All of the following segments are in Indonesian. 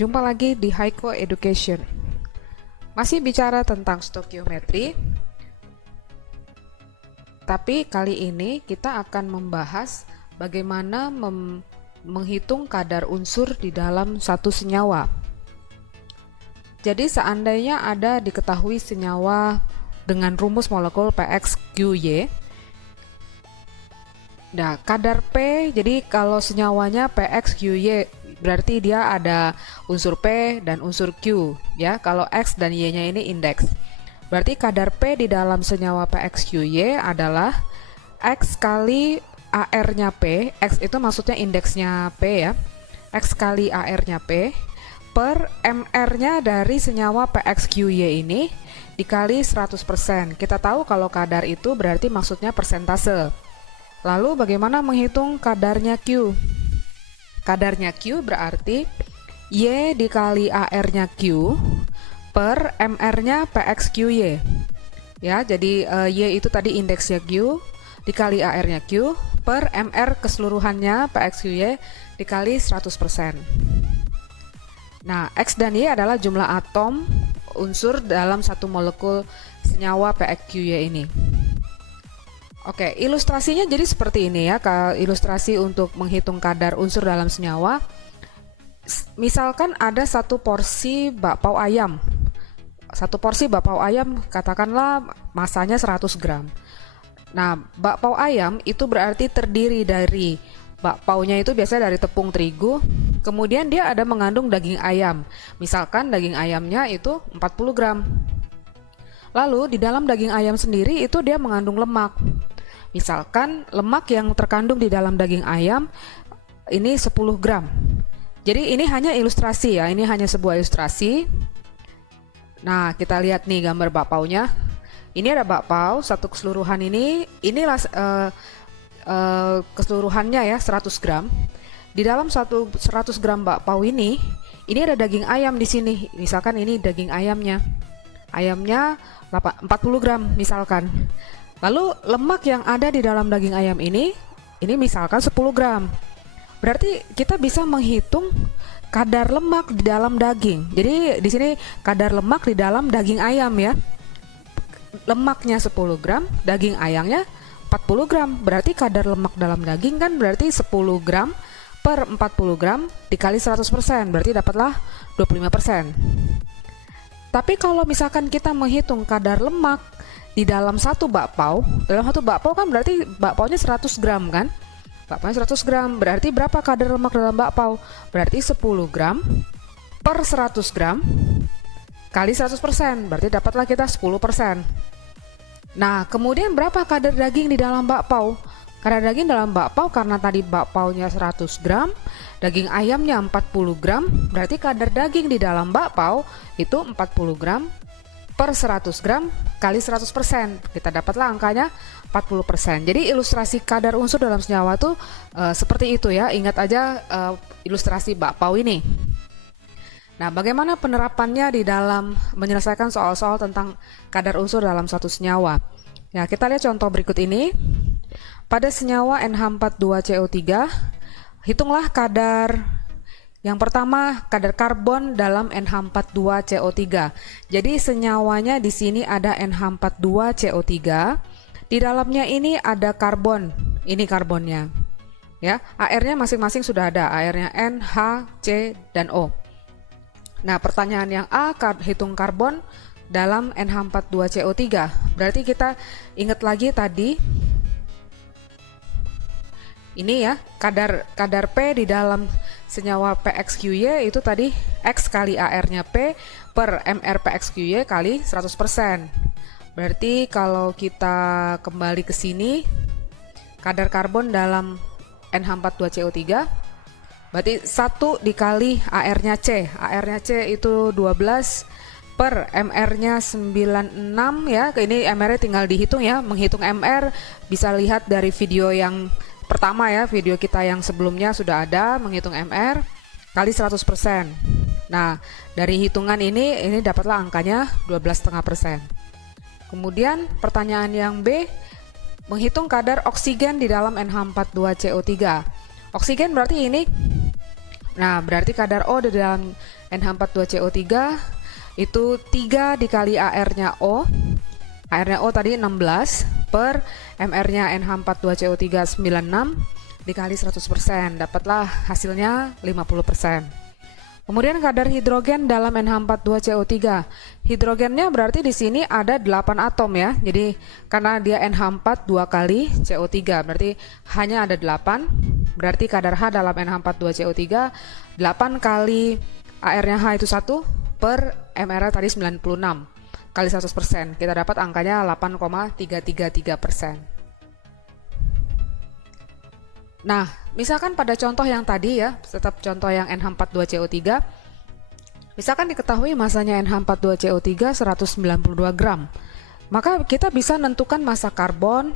Jumpa lagi di Haiko Education. Masih bicara tentang stokiometri, tapi kali ini kita akan membahas bagaimana menghitung kadar unsur di dalam satu senyawa. Jadi seandainya ada diketahui senyawa dengan rumus molekul PXQY, nah kadar P, jadi kalau senyawanya PXQY berarti dia ada unsur P dan unsur Q ya. Kalau X dan Y-nya ini indeks. Berarti kadar P di dalam senyawa PXQY adalah X kali AR-nya P. X itu maksudnya indeksnya P ya. X kali AR-nya P per MR-nya dari senyawa PXQY ini dikali 100%. Kita tahu kalau kadar itu berarti maksudnya persentase. Lalu bagaimana menghitung kadarnya Q? Kadarnya Q berarti Y dikali AR-nya Q per MR-nya PXQY. Ya, jadi Y itu tadi indeksnya Q dikali AR-nya Q per MR keseluruhannya PXQY dikali 100%. Nah, X dan Y adalah jumlah atom unsur dalam satu molekul senyawa PXQY ini. Oke, ilustrasinya jadi seperti ini ya. Ilustrasi untuk menghitung kadar unsur dalam senyawa. Misalkan ada satu porsi bakpao ayam. Satu porsi bakpao ayam katakanlah masanya 100 gram. Nah, bakpao ayam itu berarti terdiri dari bakpaonya itu biasanya dari tepung terigu. Kemudian dia ada mengandung daging ayam. Misalkan daging ayamnya itu 40 gram. Lalu di dalam daging ayam sendiri itu dia mengandung lemak. Misalkan lemak yang terkandung di dalam daging ayam ini 10 gram. Jadi ini hanya ilustrasi ya, ini hanya sebuah ilustrasi. Nah, kita lihat nih gambar bakpaonya. Ini ada bakpao satu keseluruhan inilah keseluruhannya ya 100 gram. Di dalam 100 gram bakpao ini ada daging ayam di sini. Misalkan ini daging ayamnya. Ayamnya 40 gram misalkan. Lalu lemak yang ada di dalam daging ayam ini misalkan 10 gram. Berarti kita bisa menghitung kadar lemak di dalam daging. Jadi di sini kadar lemak di dalam daging ayam ya. Lemaknya 10 gram, daging ayamnya 40 gram. Berarti kadar lemak dalam daging kan berarti 10 gram per 40 gram dikali 100%. Berarti dapatlah 25%. Tapi kalau misalkan kita menghitung kadar lemak di dalam satu bakpao kan berarti bakpaonya 100 gram kan? Bakpaonya 100 gram, berarti berapa kadar lemak dalam bakpao? Berarti 10 gram per 100 gram kali 100%, berarti dapatlah kita 10%. Nah, kemudian berapa kadar daging di dalam bakpao? Kadar daging dalam bakpao karena tadi bakpaonya 100 gram, daging ayamnya 40 gram, berarti kadar daging di dalam bakpao itu 40 gram per 100 gram kali 100%. Kita dapatlah angkanya 40%. Jadi ilustrasi kadar unsur dalam senyawa tuh seperti itu ya. Ingat aja ilustrasi bakpao ini. Nah, bagaimana penerapannya di dalam menyelesaikan soal-soal tentang kadar unsur dalam satu senyawa? Ya, kita lihat contoh berikut ini. Pada senyawa NH42CO3, hitunglah kadar yang pertama, kadar karbon dalam NH42CO3. Jadi senyawanya di sini ada NH42CO3. Di dalamnya ini ada karbon. Ini karbonnya. Ya, AR-nya masing-masing sudah ada. AR-nya N, H, C, dan O. Nah, pertanyaan yang A, hitung karbon dalam NH42CO3. Berarti kita ingat lagi tadi ini ya, kadar P di dalam senyawa PXQY itu tadi X kali AR-nya P per MR PXQY kali 100%. Berarti kalau kita kembali ke sini, kadar karbon dalam NH42CO3 berarti 1 dikali AR-nya C. AR-nya C itu 12 per MR-nya 96 ya. Ini MR-nya tinggal dihitung ya. Menghitung MR bisa lihat dari video yang pertama ya, video kita yang sebelumnya sudah ada menghitung MR kali 100%. Nah, dari hitungan ini dapatlah angkanya 12,5%. Kemudian pertanyaan yang B, menghitung kadar oksigen di dalam NH42CO3. Oksigen berarti ini Nah, berarti kadar O di dalam NH42CO3 itu 3 dikali AR-nya O. AR-nya O tadi 16 per MR-nya NH42CO3 96 dikali 100%. Dapatlah hasilnya 50%. Kemudian kadar hidrogen dalam NH42CO3. Hidrogennya berarti di sini ada 8 atom ya. Jadi karena dia NH4 2 kali CO3, berarti hanya ada 8. Berarti kadar H dalam NH42CO3 8 kali AR-nya H itu 1 per MR tadi 96 kali 100%. Kita dapat angkanya 8,333%. Nah, misalkan pada contoh yang tadi ya, tetap contoh yang NH42CO3, misalkan diketahui masanya NH42CO3 192 gram, maka kita bisa menentukan massa karbon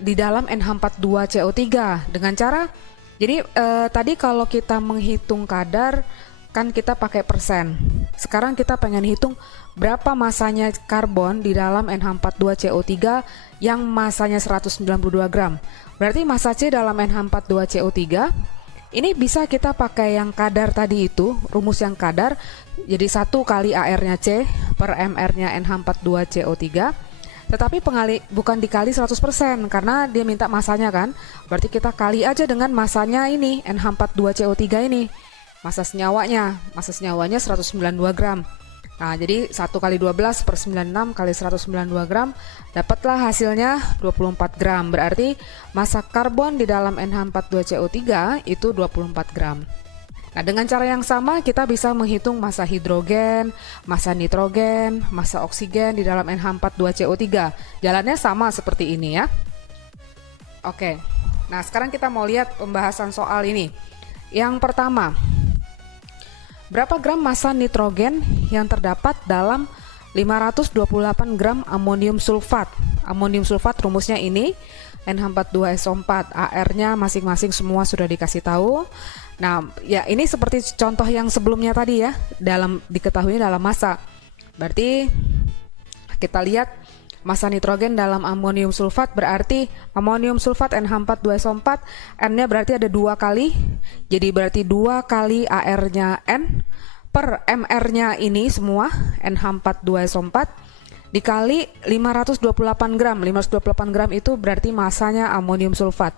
di dalam NH42CO3 dengan cara, jadi tadi kalau kita menghitung kadar, kan kita pakai persen. Sekarang kita pengen hitung berapa masanya karbon di dalam NH42CO3 yang masanya 192 gram. Berarti massa C dalam NH42CO3 ini bisa kita pakai yang kadar tadi itu, rumus yang kadar, jadi 1 kali AR-nya C per MR-nya NH42CO3, tetapi bukan dikali 100% karena dia minta masanya kan. Berarti kita kali aja dengan masanya ini, NH42CO3 ini, massa senyawanya 192 gram. Nah, jadi 1 kali 12 per 96 kali 192 gram, dapatlah hasilnya 24 gram. Berarti massa karbon di dalam NH42CO3 itu 24 gram. Nah, dengan cara yang sama kita bisa menghitung massa hidrogen, massa nitrogen, massa oksigen di dalam NH42CO3. Jalannya sama seperti ini ya. Oke, nah sekarang kita mau lihat pembahasan soal ini. Yang pertama, berapa gram massa nitrogen yang terdapat dalam 528 gram amonium sulfat? Amonium sulfat rumusnya ini, NH42SO4, AR-nya masing-masing semua sudah dikasih tahu. Nah, ya ini seperti contoh yang sebelumnya tadi ya, diketahui dalam massa. Berarti kita lihat massa nitrogen dalam amonium sulfat, berarti amonium sulfat NH42SO4, N-nya berarti ada 2 kali, jadi berarti 2 kali AR-nya N per MR-nya ini semua NH42SO4 dikali 528 gram. 528 gram itu berarti masanya amonium sulfat.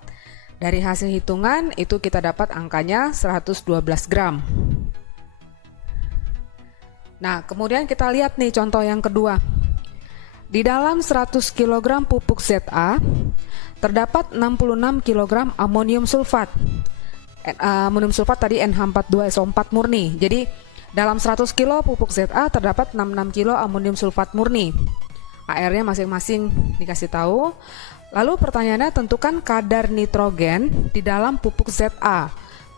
Dari hasil hitungan itu kita dapat angkanya 112 gram. Nah, kemudian kita lihat nih contoh yang kedua. Di dalam 100 kg pupuk ZA terdapat 66 kg amonium sulfat. Amonium sulfat tadi NH42SO4 murni. Jadi dalam 100 kg pupuk ZA terdapat 66 kg amonium sulfat murni. AR-nya masing-masing dikasih tahu. Lalu pertanyaannya, tentukan kadar nitrogen di dalam pupuk ZA.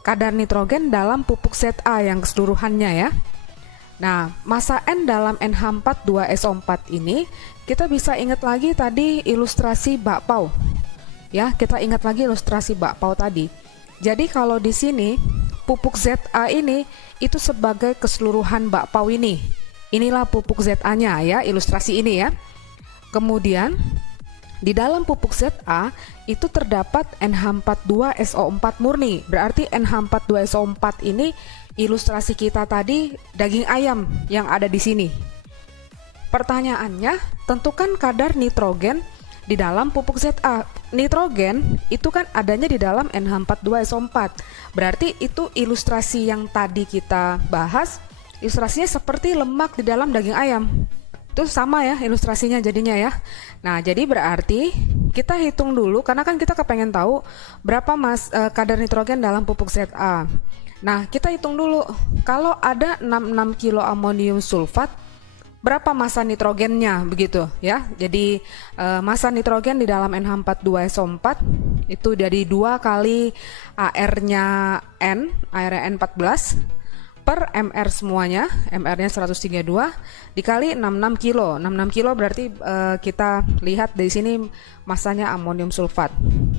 Kadar nitrogen dalam pupuk ZA yang keseluruhannya ya. Nah, massa N dalam NH42SO4 ini kita bisa ingat lagi tadi ilustrasi bakpao. Ya, kita ingat lagi ilustrasi bakpao tadi. Jadi kalau di sini pupuk ZA ini itu sebagai keseluruhan bakpao ini. Inilah pupuk ZA-nya ya, ilustrasi ini ya. Kemudian di dalam pupuk ZA itu terdapat NH42SO4 murni. Berarti NH42SO4 ini ilustrasi kita tadi daging ayam yang ada di sini. Pertanyaannya, tentukan kadar nitrogen di dalam pupuk ZA. Nitrogen itu kan adanya di dalam NH42SO4. Berarti itu ilustrasi yang tadi kita bahas, ilustrasinya seperti lemak di dalam daging ayam. Itu sama ya ilustrasinya jadinya ya. Nah, jadi berarti kita hitung dulu karena kan kita kepengen tahu berapa kadar nitrogen dalam pupuk ZA. Nah, kita hitung dulu, kalau ada 66 kilo amonium sulfat, berapa massa nitrogennya begitu ya. Jadi massa nitrogen di dalam NH42SO4 itu dari 2 kali AR-nya N, AR-nya N14 per MR semuanya, MR-nya 132 dikali 66 kilo. 66 kilo berarti kita lihat dari sini massanya amonium sulfat.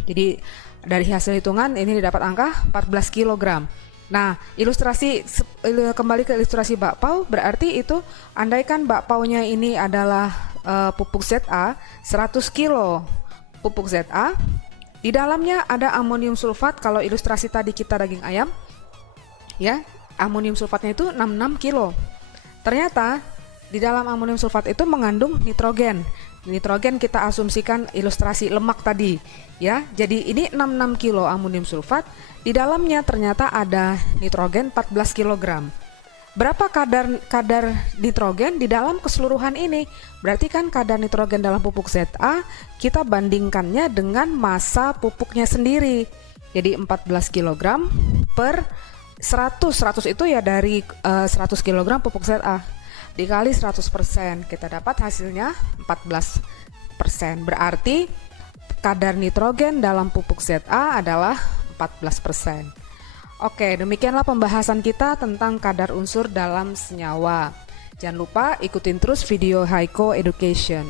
Jadi dari hasil hitungan ini didapat angka 14 kilogram. Nah, kembali ke ilustrasi bakpao, berarti itu andaikan bakpaonya ini adalah pupuk ZA, 100 kilo pupuk ZA, di dalamnya ada amonium sulfat, kalau ilustrasi tadi kita daging ayam, Ya, amonium sulfatnya itu 66 kilo. Ternyata di dalam amonium sulfat itu mengandung nitrogen. Nitrogen kita asumsikan ilustrasi lemak tadi, ya. Jadi ini 66 kilo amonium sulfat, di dalamnya ternyata ada nitrogen 14 kilogram. Berapa kadar nitrogen di dalam keseluruhan ini? Berarti kan kadar nitrogen dalam pupuk ZA kita bandingkannya dengan massa pupuknya sendiri. Jadi 14 kg per 100 itu ya dari 100 kg pupuk ZA dikali 100%, kita dapat hasilnya 14%. Berarti kadar nitrogen dalam pupuk ZA adalah 14%. Oke, demikianlah pembahasan kita tentang kadar unsur dalam senyawa. Jangan lupa ikutin terus video Haiko Education.